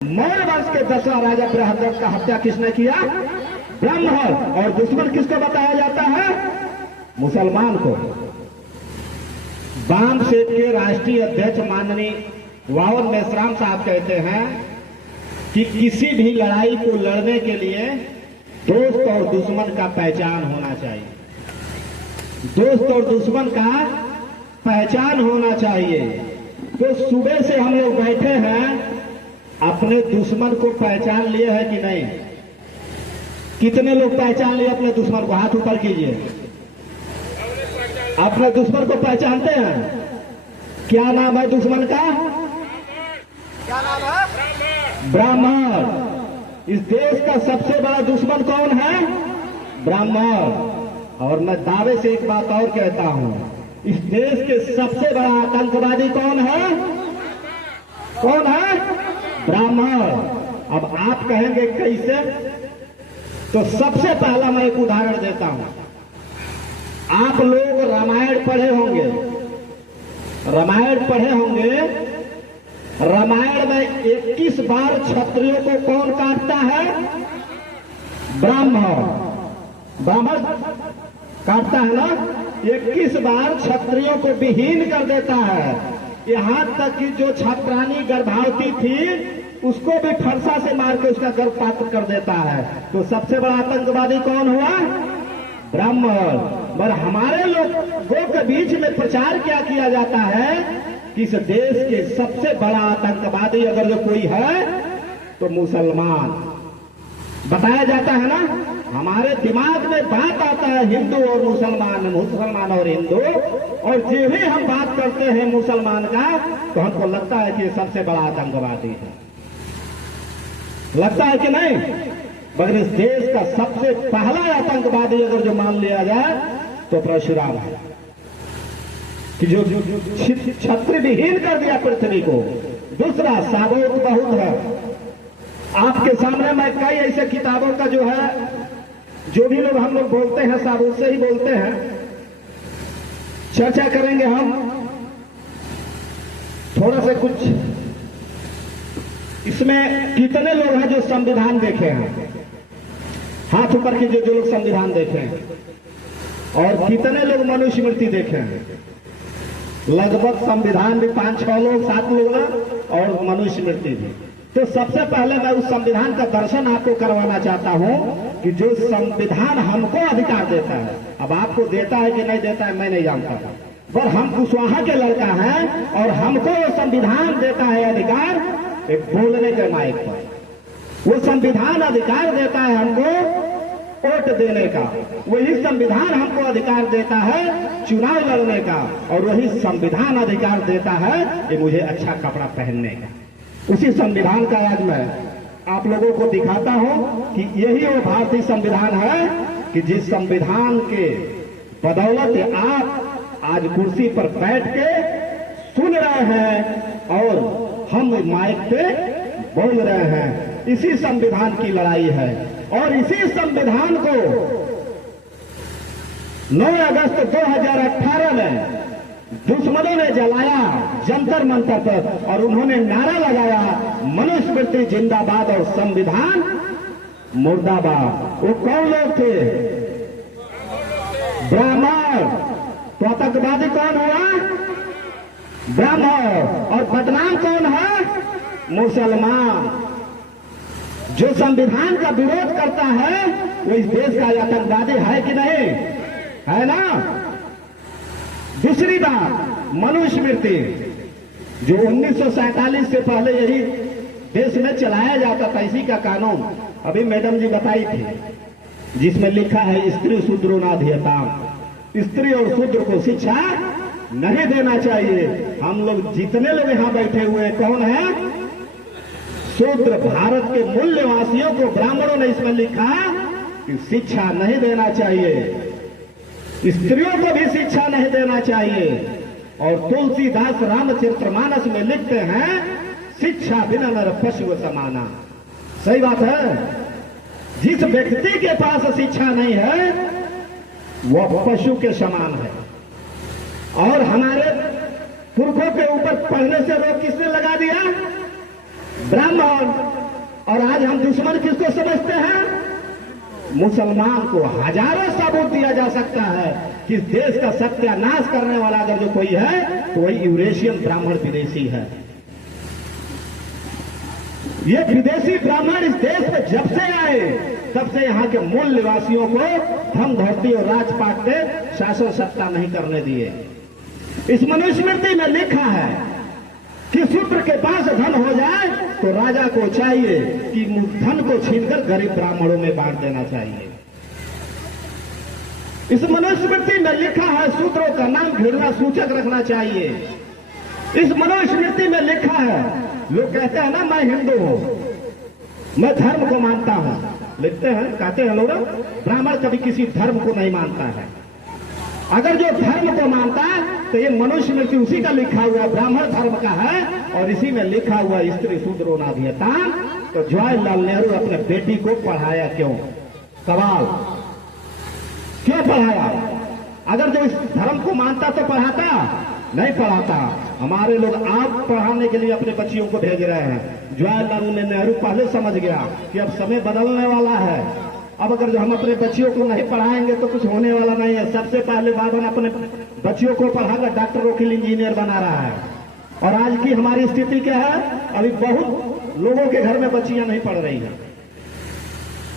मौर्य वंश के 10वां राजा बृहद्रथ का हत्या किसने किया? ब्राह्मण। और दुश्मन किसको बताया जाता है? मुसलमान को। वामसेठ के राष्ट्रीय अध्यक्ष माननीय वावन मेश्राम साहब कहते हैं कि किसी भी लड़ाई को लड़ने के लिए दोस्त और दुश्मन का पहचान होना चाहिए। दोस्त और दुश्मन का पहचान होना चाहिए। तो सुबह से हम लोग बैठे हैं, अपने दुश्मन को पहचान लिए है कि नहीं? कितने लोग पहचान लिए अपने दुश्मन को? हाथ ऊपर कीजिए। अपने दुश्मन को पहचानते हैं? क्या नाम है दुश्मन का? क्या नाम है? ब्राह्मण। इस देश का सबसे बड़ा दुश्मन कौन है? ब्राह्मण। और मैं दावे से एक बात और कहता हूं, इस देश के सबसे बड़ा आतंकवादी कौन है? कौन है? ब्राह्मण। अब आप कहेंगे कैसे? तो सबसे पहला मैं एक उदाहरण देता हूं। आप लोग रामायण पढ़े होंगे, रामायण पढ़े होंगे। रामायण में 21 बार क्षत्रियों को कौन काटता है? ब्राह्मण। ब्राह्मण काटता है ना? 21 बार क्षत्रियों को विहीन कर देता है। यहां तक कि जो छात्रानी गर्भवती थी उसको भी फरसा से मार के उसका गर्भपात कर देता है। तो सबसे बड़ा आतंकवादी कौन हुआ? ब्राह्मण। पर हमारे लोगों के बीच में प्रचार क्या किया जाता है कि इस देश के सबसे बड़ा आतंकवादी अगर जो कोई है तो मुसलमान बताया जाता है ना। हमारे दिमाग में बात आता है हिंदू और मुसलमान, मुसलमान और हिंदू, और जो भी हम बात करते हैं मुसलमान का तो हमको लगता है कि ये सबसे बड़ा आतंकवादी है। लगता है कि नहीं? मगर इस देश का सबसे पहला आतंकवादी अगर जो मान लिया जाए तो परशुराम है, कि जो क्षत्रिय विहीन कर दिया पृथ्वी को। दूसरा साबूत बहुत है। आपके सामने मैं कई ऐसे किताबों का जो है, जो भी लोग हम लोग बोलते हैं साबूत से ही बोलते हैं, चर्चा करेंगे हम। थोड़ा सा कुछ इसमें कितने लोग हैं जो संविधान देखे हैं? हाथ ऊपर कीजिए जो लोग संविधान देखे हैं। और कितने लोग मनुस्मृति देखे हैं? लगभग संविधान भी 5-6 लोग, 7 लोग ना, और मनुस्मृति भी। तो सबसे पहले मैं उस संविधान का दर्शन आपको करवाना चाहता हूं कि जो संविधान हमको अधिकार देता है, अब आपको देता है कि नहीं देता है मैं नहीं जानता, पर हम कुशवाहा के लड़का हैं और हमको वो संविधान देता है अधिकार एक बोलने के माइक पर। वो संविधान अधिकार देता है हमको वोट देने का, वही संविधान हमको अधिकार देता है चुनाव लड़ने का, और वही संविधान अधिकार देता है कि मुझे अच्छा कपड़ा पहनने का। उसी संविधान का आज मैं आप लोगों को दिखाता हूं कि यही वो भारतीय संविधान है कि जिस संविधान के बदौलत आप आज कुर्सी पर बैठ के सुन रहे हैं और हम माइक पे बोल रहे हैं। इसी संविधान की लड़ाई है। और इसी संविधान को 9 अगस्त 2018 में दुश्मनों ने जलाया जंतर मंतर पर, और उन्होंने नारा लगाया मनुस्मृति जिंदाबाद और संविधान मुर्दाबाद। वो कौन लोग थे? ब्राह्मण। तो आतंकवादी कौन हुआ? ब्राह्मण। और बदनाम कौन है? मुसलमान। जो संविधान का विरोध करता है वो इस देश का आतंकवादी है कि नहीं? है ना। दूसरी बात, मनुस्मृति जो 1947 से पहले यही देश में चलाया जाता था, इसी का कानून अभी मैडम जी बताई थी, जिसमें लिखा है स्त्री शूद्रो नाधियताम। स्त्री और शूद्र को शिक्षा नहीं देना चाहिए। हम लोग जितने लोग यहां बैठे हुए कौन है? शूद्र। भारत के मूल्यवासियों को ब्राह्मणों ने इसमें लिखा कि शिक्षा नहीं देना चाहिए, स्त्रियों को भी शिक्षा नहीं देना चाहिए। और तुलसीदास रामचरितमानस में लिखते हैं शिक्षा बिना नर पशु समाना। सही बात है। जिस व्यक्ति के पास शिक्षा नहीं है वह पशु के समान है। और हमारे पुरखों के ऊपर पढ़ने से रोक किसने लगा दिया? ब्राह्मण। और आज हम दुश्मन किसको समझते हैं? मुसलमान को। हजारों सबूत दिया जा सकता है कि इस देश का सत्यानाश करने वाला अगर जो कोई है तो वही यूरेशियन ब्राह्मण विदेशी है। ये विदेशी ब्राह्मण इस देश में जब से आए तब से यहाँ के मूल निवासियों को धन धौती और राजपाट पे शासन सत्ता नहीं करने दिए। इस मनुस्मृति में लिखा है कि शूद्र के पास धन हो जाए तो राजा को चाहिए कि धन को छीनकर गरीब ब्राह्मणों में बांट देना चाहिए। इस मनुस्मृति में लिखा है शूद्रों का नाम घृणा सूचक रखना चाहिए। इस मनुस्मृति में लिखा है, लोग कहते हैं ना मैं हिंदू हूं, मैं धर्म को मानता हूं, लिखते हैं कहते हैं लोग ब्राह्मण कभी किसी धर्म को नहीं मानता है। अगर जो धर्म को मानता है तो ये मनुस्मृति उसी का लिखा हुआ ब्राह्मण धर्म का है और इसी में लिखा हुआ स्त्री शूद्रो नाभियताम। तो जवाहरलाल नेहरू अपने बेटी को पढ़ाया क्यों? सवाल, क्यों पढ़ाया? अगर जो इस धर्म को मानता तो पढ़ाता? नहीं पढ़ाता। हमारे लोग आप पढ़ाने के लिए अपने बच्चियों को भेज रहे हैं। जवाहरलाल नेहरू पहले समझ गया कि अब समय बदलने वाला है। अब अगर जो हम अपने बच्चियों को नहीं पढ़ाएंगे तो कुछ होने वाला नहीं है। सबसे पहले बाबन अपने बच्चियों को पढ़ाकर डॉक्टर वकील इंजीनियर बना रहा है। और आज की हमारी स्थिति क्या है? अभी बहुत लोगों के घर में बच्चियां नहीं पढ़ रही हैं।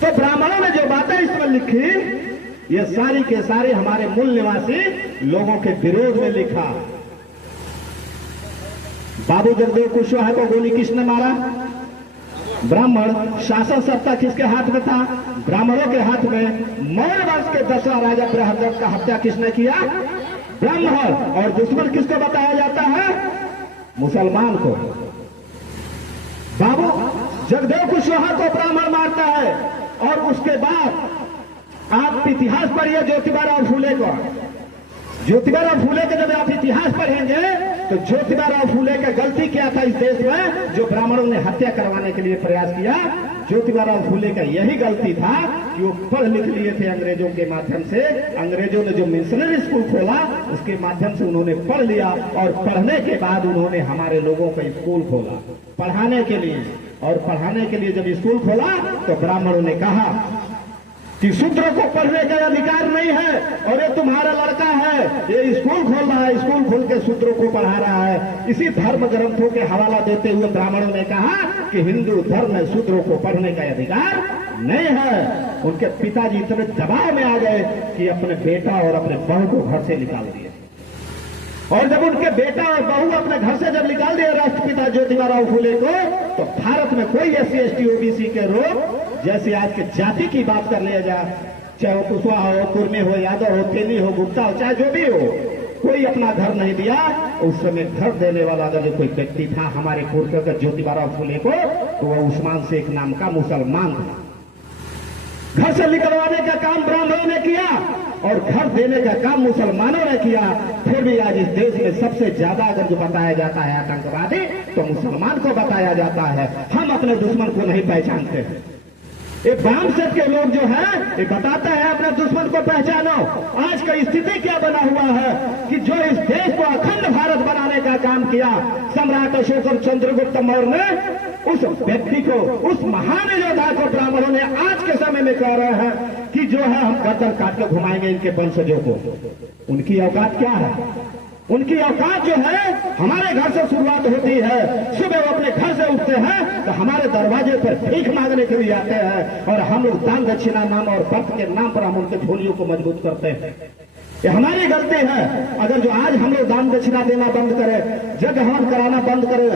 तो ब्राह्मणों ने जो बातें इसमें लिखी ये सारी के सारे हमारे मूल निवासी लोगों के विरोध में लिखा। बाबू जगदेव कुशवाहा को गोली किसने मारा? ब्राह्मण। शासन सत्ता किसके हाथ में था? ब्राह्मणों के हाथ में। मौर्य वंश के 10वां राजा बृहद्रथ का हत्या किसने किया? ब्राह्मण। और दुश्मन किसको बताया जाता है? मुसलमान को। बाबू जगदेव कुशवाहा को ब्राह्मण मारता है और उसके बाद आप इतिहास पढ़िए ज्योतिबाराव फूले को। ज्योतिबाराव फूले के जब आप इतिहास पढ़ेंगे तो ज्योतिबाराव फूले का गलती क्या था इस देश में जो ब्राह्मणों ने हत्या करवाने के लिए प्रयास किया? ज्योतिबाराव फूले का यही गलती था कि वो पढ़ लिख लिए थे अंग्रेजों के माध्यम से। अंग्रेजों ने जो मिशनरी स्कूल खोला उसके माध्यम से उन्होंने पढ़ लिया और पढ़ने के बाद उन्होंने हमारे लोगों का स्कूल खोला पढ़ाने के लिए। और पढ़ाने के लिए जब स्कूल खोला तो ब्राह्मणों ने कहा कि शूद्र को पढ़ने का अधिकार नहीं है और ये तुम्हारा लड़का है, ये स्कूल खोल रहा है, स्कूल खोल के शूद्रों को पढ़ा रहा है। इसी धर्म ग्रंथों के हवाला देते हुए ब्राह्मणों ने कहा कि हिंदू धर्म में शूद्रों को पढ़ने का अधिकार नहीं है। उनके पिताजी इतने दबाव में आ गए कि अपने बेटा और अपने बहू को घर से निकाल दिए। और जब उनके बेटा और बहू अपने घर से जब निकाल दिए राष्ट्रपिता ज्योतिबाराव फूले को, तो भारत में कोई SC ST OBC के लोग जैसे आज के जाति की बात कर लिया जाए, चाहे वो कुशवाहा हो, कुर्मी हो, यादव हो, तेली हो, गुप्ता हो, चाहे जो भी हो, कोई अपना घर नहीं दिया। उस समय घर देने वाला अगर कोई व्यक्ति था हमारे पूर्वज ज्योतिबाराव फूले को तो वह उस्मान शेख नाम का मुसलमान था। घर से निकलवाने का काम ब्राह्मणों ने किया और घर देने का काम मुसलमानों ने किया। फिर भी आज इस देश में सबसे ज्यादा अगर जो बताया जाता है आतंकवादी तो मुसलमान को बताया जाता है। हम अपने दुश्मन को नहीं पहचानते। ये वाम सेट के लोग जो है ये बताते हैं अपने दुश्मन को पहचानो। आज का स्थिति क्या बना हुआ है कि जो इस देश को अखंड भारत बनाने का काम किया सम्राट अशोक और चंद्रगुप्त मौर्य ने, उस व्यक्ति को, उस महान योद्धा को ब्राह्मणों ने आज के समय में कह रहे हैं कि जो है हम गर्दन काट के घुमाएंगे इनके वंशजों को। उनकी औकात क्या है? उनकी औकात जो है हमारे घर से शुरुआत होती है। सुबह वो अपने घर से उठते हैं तो हमारे दरवाजे पर भीख मांगने के लिए आते हैं और हम लोग दान दक्षिणा नाम और व्रत के नाम पर हम उनके झोलियों को मजबूत करते हैं। ये हमारी गलती है। अगर जो आज हम लोग दान दक्षिणा देना बंद करें, यज्ञ हवन कराना बंद करें,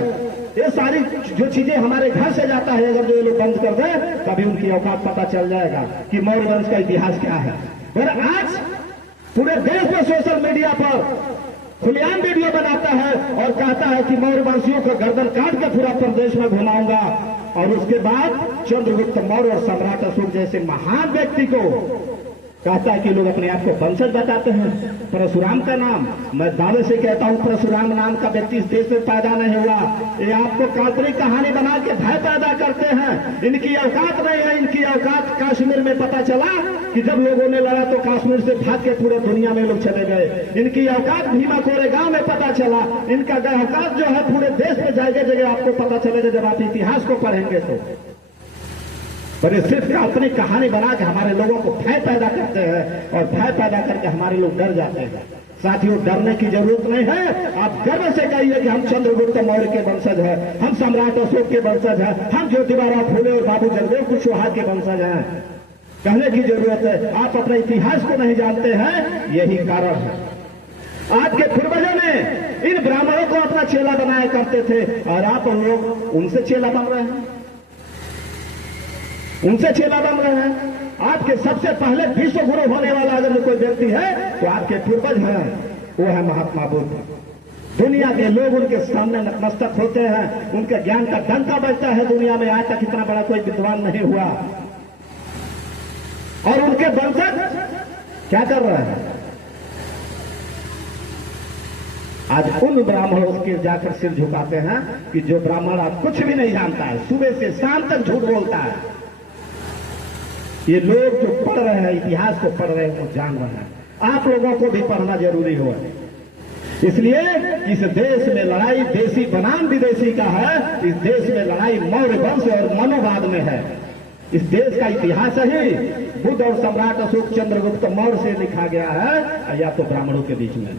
ये सारी जो चीजें हमारे घर से जाता है अगर जो ये लोग बंद कर दें तभी उनकी औकात पता चल जाएगा कि मौर्य वंश का इतिहास क्या है। पर आज पूरे देश में सोशल मीडिया पर खुलेआम वीडियो बनाता है और कहता है कि मौर्य वंशियों को गर्दन काट के पूरा प्रदेश में घुमाऊंगा। और उसके बाद चंद्रगुप्त मौर्य और सम्राट अशोक जैसे महान व्यक्ति को कहता है कि लोग अपने आप को वंशज बताते हैं। परशुराम का नाम, मैं दावे से कहता हूं परशुराम नाम का व्यक्ति इस देश में पैदा नहीं हुआ। ये आपको काल्पनिक कहानी बना के भय पैदा करते हैं। इनकी औकात नहीं है। इनकी औकात कश्मीर में पता चला कि जब लोगों ने लड़ा तो कश्मीर से भाग के पूरे दुनिया में लोग चले गए। इनकी औकात भीमा कोरेगांव में पता चला। इनका औकात जो है पूरे देश में जगह जगह आपको पता चलेगा जब आप इतिहास को पढ़ेंगे तो। पर सिर्फ काल्पनिक कहानी बना के हमारे लोगों को भय पैदा करते हैं और भय पैदा करके हमारे लोग डर जाते हैं। साथियों, डरने की जरूरत नहीं है। आप गर्व से कहिए कि हम चंद्रगुप्त मौर्य के वंशज हैं, हम सम्राट अशोक के वंशज हैं, हम ज्योतिबाराव फूले और बाबू जगदेव कुशवाहा के वंशज हैं। कहने की जरूरत है। आप अपने इतिहास को नहीं जानते हैं, यही कारण है। आपके पूर्वजों ने इन ब्राह्मणों को अपना चेला बनाया करते थे और आप लोग उनसे चेला बन रहे हैं, उनसे चेला बन रहे हैं। आपके सबसे पहले विश्व गुरु होने वाला अगर कोई व्यक्ति है तो आपके पूर्वज हैं, वो है महात्मा बुद्ध। दुनिया के लोग उनके सामने नतमस्तक होते हैं, उनके ज्ञान का डंका बजता है। दुनिया में आज तक इतना बड़ा कोई विद्वान नहीं हुआ। और उनके वंशज क्या कर रहे हैं? आज उन ब्राह्मणों के जाकर सिर झुकाते हैं कि जो ब्राह्मण आप कुछ भी नहीं जानता है, सुबह से शाम तक झूठ बोलता है। ये लोग जो पढ़ रहे हैं, इतिहास को पढ़ रहे हैं, वो जान रहे हैं। आप लोगों को भी पढ़ना जरूरी हो। इसलिए इस देश में लड़ाई देशी बनाम विदेशी का है। इस देश में लड़ाई मौर्य वंश और मनोवाद में है। इस देश का इतिहास ही बुद्ध और सम्राट अशोक चंद्रगुप्त मौर्य से लिखा गया है या तो ब्राह्मणों के बीच में।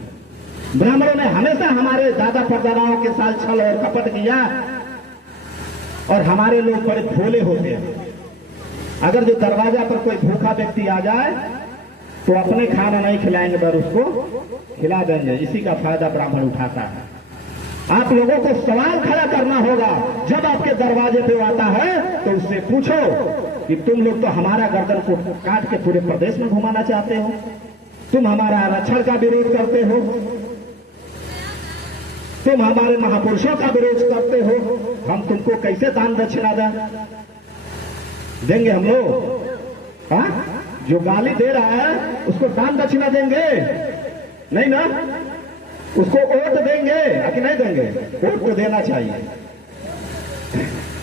ब्राह्मणों ने हमेशा हमारे दादा परदादाओं के साथ छल और कपट किया और हमारे लोग बड़े भोले होते हैं। अगर जो दरवाजा पर कोई भूखा व्यक्ति आ जाए तो अपने खाना नहीं खिलाएंगे पर उसको खिला देंगे। इसी का फायदा ब्राह्मण उठाता है। आप लोगों को सवाल खड़ा करना होगा। जब आपके दरवाजे पे आता है तो उससे पूछो कि तुम लोग तो हमारा गर्दन को काट के पूरे प्रदेश में घुमाना चाहते हो, तुम हमारा आरक्षण का विरोध करते हो, तुम हमारे महापुरुषों का विरोध करते हो, हम तुमको कैसे दान दक्षिणा देंगे? हम लोग जो गाली दे रहा है उसको दान दक्षिणा देंगे? नहीं ना। उसको वोट देंगे कि नहीं देंगे? वोट को देना चाहिए।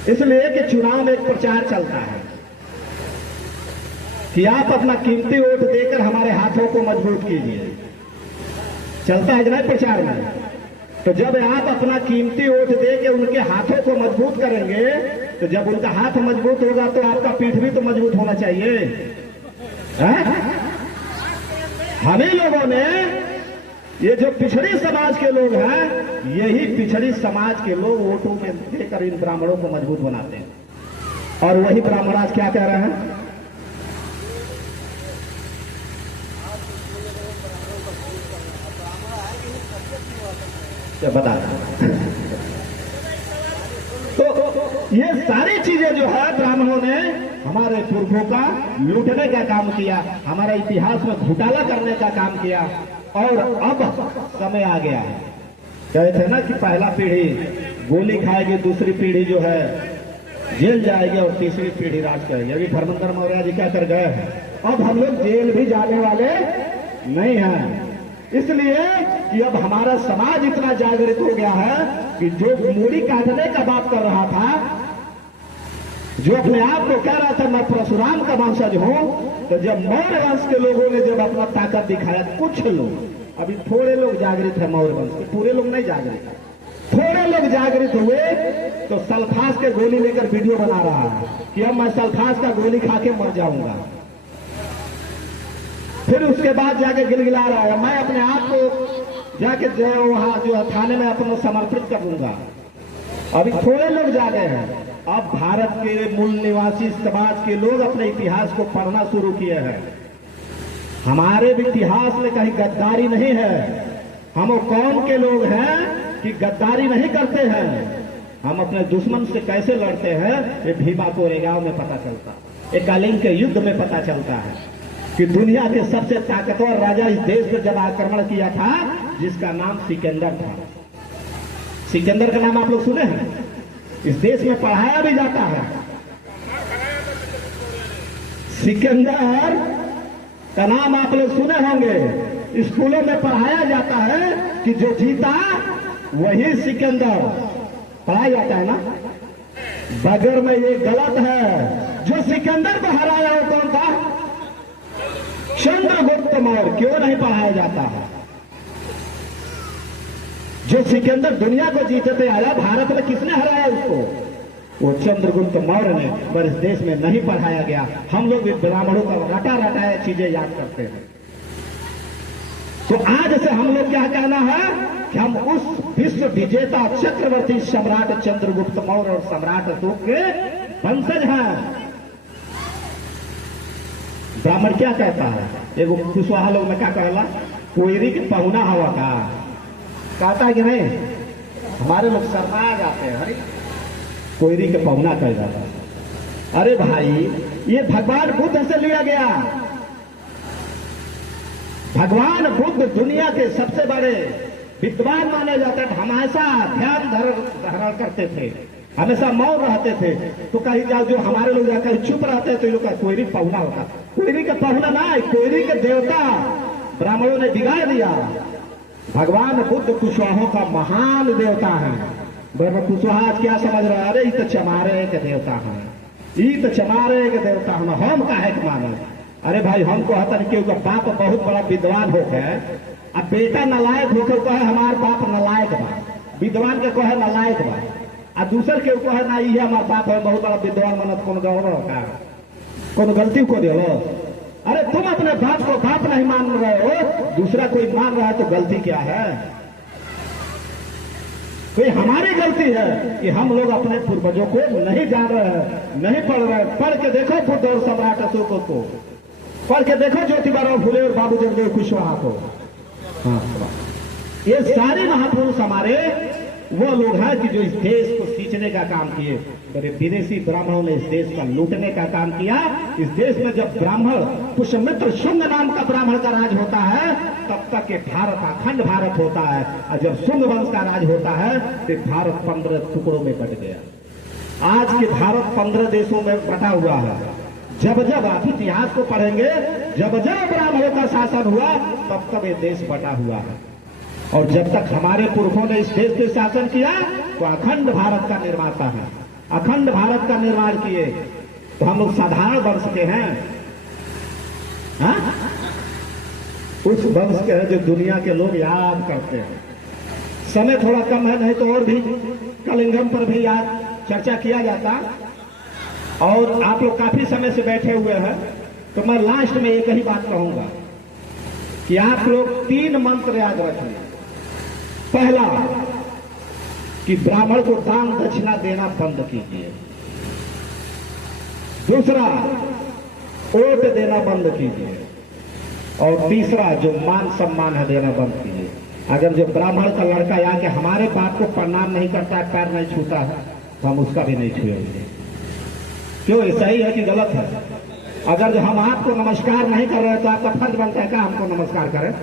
इसलिए कि चुनाव में एक प्रचार चलता है कि आप अपना कीमती वोट देकर हमारे हाथों को मजबूत कीजिए। चलता है कि नहीं प्रचार में? तो जब आप अपना कीमती वोट दे के उनके हाथों को मजबूत करेंगे तो जब उनका हाथ मजबूत होगा तो आपका पीठ भी तो मजबूत होना चाहिए। हमें लोगों ने, ये जो पिछड़ी समाज के लोग हैं, यही पिछड़ी समाज के लोग वोटों में देकर इन ब्राह्मणों को मजबूत बनाते हैं। और वही ब्राह्मण आज क्या कह रहे हैं? बता। तो ये सारी चीजें जो है ब्राह्मणों ने हमारे पुरखों का लूटने का काम किया, हमारे इतिहास में घोटाला करने का काम किया। और अब समय आ गया है। कहते थे ना कि पहला पीढ़ी गोली खाएगी, दूसरी पीढ़ी जो है जेल जाएगी और तीसरी पीढ़ी राज करेगी। अभी धर्मेंद्र मौर्य जी क्या कर गए? अब हम लोग जेल भी जाने वाले नहीं हैं। इसलिए कि अब हमारा समाज इतना जागृत हो गया है कि जो मूड़ी काटने का बात कर रहा था, जो अपने आप को कह रहा था मैं परशुराम का वंशज हूं, तो जब मौर्य वंश के लोगों ने जब अपना ताकत दिखाया, कुछ लोग, अभी थोड़े लोग जागृत है मौर्य वंश के, पूरे लोग नहीं जागृत है, थोड़े लोग जागृत हुए तो सल्फास के गोली लेकर वीडियो बना रहा है कि अब मैं सल्फास का गोली खा के मर जाऊंगा। फिर उसके बाद जाके गिलगिला रहा है मैं अपने आप को जाके जो वहां जो थाने में अपना समर्पित कर दूंगा। अभी थोड़े लोग जागे हैं। अब भारत के मूल निवासी समाज के लोग अपने इतिहास को पढ़ना शुरू किए हैं। हमारे इतिहास में कहीं गद्दारी नहीं है। हम वो कौम के लोग हैं कि गद्दारी नहीं करते हैं। हम अपने दुश्मन से कैसे लड़ते हैं ये भीमा कोरेगांव में पता चलता है, एक कलिंग के युद्ध में पता चलता है कि दुनिया के सबसे ताकतवर राजा इस देश पर जब आक्रमण किया था, जिसका नाम सिकंदर था। सिकंदर का नाम आप लोग सुने हैं? इस देश में पढ़ाया भी जाता है। सिकंदर का नाम आप लोग सुने होंगे। स्कूलों में पढ़ाया जाता है कि जो जीता वही सिकंदर, पढ़ाया जाता है ना। बगैर में ये गलत है। जो सिकंदर को हराया वो कौन था? चंद्रगुप्त मौर्य। क्यों नहीं पढ़ाया जाता है? जो सिकंदर दुनिया को जीतते आया, भारत में किसने हराया उसको? वो चंद्रगुप्त मौर्य ने। पर इस देश में नहीं पढ़ाया गया। हम लोग भी ब्राह्मणों का रटा रटाया चीजें याद करते हैं। तो आज से हम लोग क्या कहना है कि हम उस विश्व विजेता चक्रवर्ती सम्राट चंद्रगुप्त मौर्य और सम्राट अशोक के वंशज हैं। ब्राह्मण क्या कहता है? एगो कुशवाहा लोग में क्या कहला? कोयरी के पहुना हवा का कहता है कि नहीं? हमारे लोग शर्मा जाते हैं। अरे कोयरी के पहुना कह जाता है। अरे भाई, ये भगवान बुद्ध से लिया गया। भगवान बुद्ध दुनिया के सबसे बड़े विद्वान माने जाते हैं। हमेशा ध्यान धारण करते थे, हमेशा मौन रहते थे। तो कहीं जाओ, जो हमारे लोग जाकर चुप रहते तो ये लोग का कोयरी पहुना होता। कोयरी का पहुना ना, कोयरी के देवता ब्राह्मणों ने बिगाड़ दिया। भगवान बुद्ध कुशवाहों का महान देवता है। कुशवाहा आज क्या समझ रहा है? अरे ये तो चमारे के देवता है, ये तो चमारे के देवता हम काहे के मानो? अरे भाई, हमको हतन के बाप बहुत बड़ा विद्वान होकर अब बेटा नलायक होकर कहे हमार बाप नलायक बा, विद्वान के कहे नलायक बा, आ दूसर के कहे ना ये हमार बाप है बहुत बड़ा विद्वान मनत कौन गौरव का कौन गलती को दे लो। अरे तुम अपने बाप को बाप नहीं मान रहे हो, दूसरा कोई मान रहा है तो गलती क्या है? कोई हमारी गलती है कि हम लोग अपने पूर्वजों को नहीं जान रहे हैं, नहीं पढ़ रहे। पढ़ के देखो बुद्ध और सम्राट अशोक को, पढ़ के देखो ज्योतिबा फुले और बाबू जगदेव कुशवाहा को। हाँ, ये सारे महापुरुष हमारे वो लोग हैं कि जो इस देश को सींचने का काम किए। बड़े विदेशी ब्राह्मणों ने इस देश का लूटने का काम किया। इस देश में जब ब्राह्मण पुष्यमित्र शुंग नाम का ब्राह्मण का राज होता है, तब तक ये भारत अखंड भारत होता है। और जब शुंग वंश का राज होता है तो भारत 15 टुकड़ों में बट गया। आज के भारत 15 देशों में बटा हुआ है। जब जब आप इतिहास को पढ़ेंगे, जब जब ब्राह्मणों का शासन हुआ, तब तब ये देश बटा हुआ है। और जब तक हमारे पुरखों ने इस देश पे शासन किया तो अखंड भारत का निर्माता है, अखंड भारत का निर्माण किए। तो हम लोग साधारण वंश के हैं, हाँ? उस वंश के हैं जो दुनिया के लोग याद करते हैं। समय थोड़ा कम है, नहीं तो और भी कलिंगम पर भी याद चर्चा किया जाता। और आप लोग काफी समय से बैठे हुए हैं, तो मैं लास्ट में एक ही बात कहूंगा कि आप लोग 3 मंत्र याद रखिए। पहला कि ब्राह्मण को दान दक्षिणा देना बंद कीजिए। दूसरा, वोट देना बंद कीजिए। और तीसरा, जो मान सम्मान है देना बंद कीजिए। अगर जो ब्राह्मण का लड़का आके हमारे बाप को प्रणाम नहीं करता है, पैर नहीं छूता है, तो हम उसका भी नहीं छुएंगे। क्यों? ये सही है कि गलत है? अगर जो हम आपको नमस्कार नहीं कर रहे तो आपका फर्ज बनता है क्या हमको नमस्कार करें?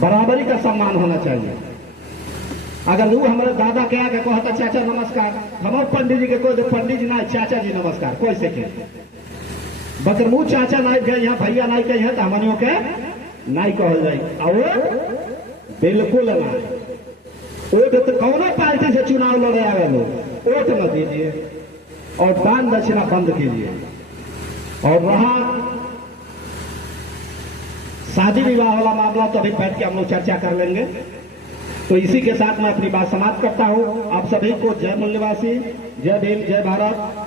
बराबरी का सम्मान होना चाहिए। अगर वो हमारे दादा के आके कहता चाचा नमस्कार, हमारे पंडित जी के कोई पंडित जी ना चाचा जी नमस्कार कोई से के बकर मुँह चाचा नहीं गए यहाँ भैया नहीं कहे तो हमनियों के नहीं कहल जाए। और बिल्कुल ना, वोट तो कौन पार्टी से चुनाव लड़े आवे लोग, वोट न दीजिए और दान दक्षिणा बंद कीजिए। और रहा शादी विवाह वाला मामला, तो अभी बैठ के हम लोग चर्चा कर लेंगे। तो इसी के साथ मैं अपनी बात समाप्त करता हूं। आप सभी को जय मूल्यवासी, जय भीम, जय भारत।